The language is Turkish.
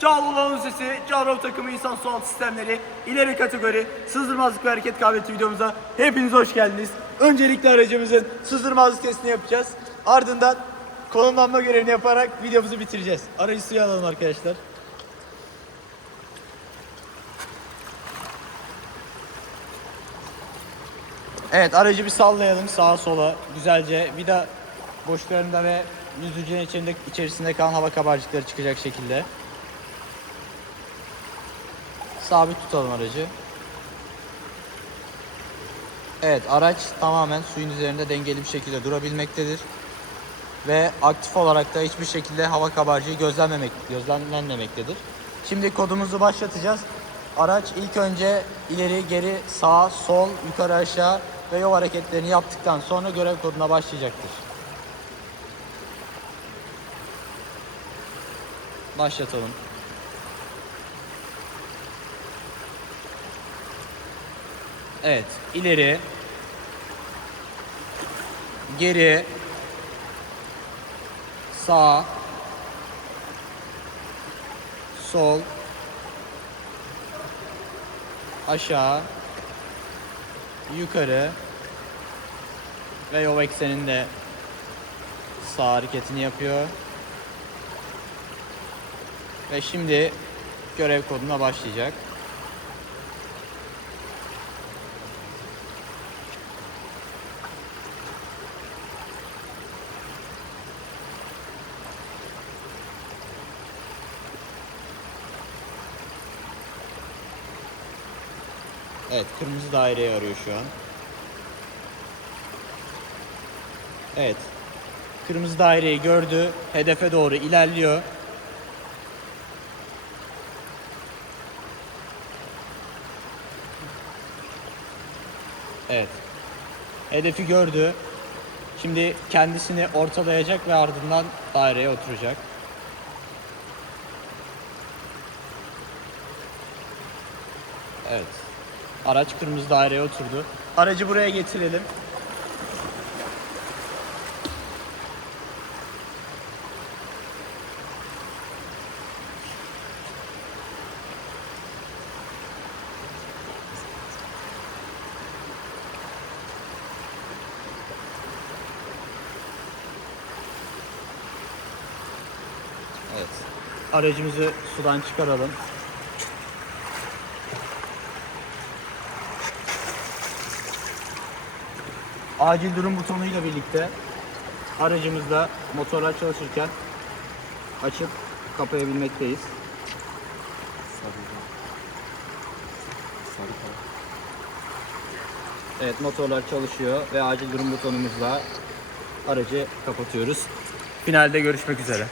Çağlıoğlu'nun sesi, Çağrov takımı insan sualtı sistemleri, ileri kategori, sızdırmazlık ve hareket kabiliyeti videomuza hepiniz hoş geldiniz. Öncelikle aracımızın sızdırmazlık testini yapacağız. Ardından konumlanma görevini yaparak videomuzu bitireceğiz. Aracı suya alalım arkadaşlar. Evet aracı bir sallayalım sağa sola güzelce vida boşlarında ve yüzücünün içinde, içerisinde kalan hava kabarcıkları çıkacak şekilde. Sabit tutalım aracı. Evet araç tamamen suyun üzerinde dengeli bir şekilde durabilmektedir. Ve aktif olarak da hiçbir şekilde hava kabarcığı gözlenmemek, gözlemlenmemektedir. Şimdi kodumuzu başlatacağız. Araç ilk önce ileri, geri, sağ, sol, yukarı, aşağı ve yol hareketlerini yaptıktan sonra görev koduna başlayacaktır. Başlatalım. Evet, ileri, geri, sağ, sol, aşağı, yukarı. Ve yol ekseninde sağ hareketini yapıyor. Ve şimdi görev koduna başlayacak. Evet, kırmızı daireyi arıyor şu an. Evet. Kırmızı daireyi gördü. Hedefe doğru ilerliyor. Evet. Hedefi gördü. Şimdi kendisini ortalayacak ve ardından daireye oturacak. Evet. Araç kırmızı daireye oturdu. Aracı buraya getirelim. Evet. Aracımızı sudan çıkaralım. Acil durum butonuyla birlikte aracımızda motorlar çalışırken açıp kapayabilmekteyiz. Evet motorlar çalışıyor ve acil durum butonumuzla aracı kapatıyoruz. Finalde görüşmek üzere.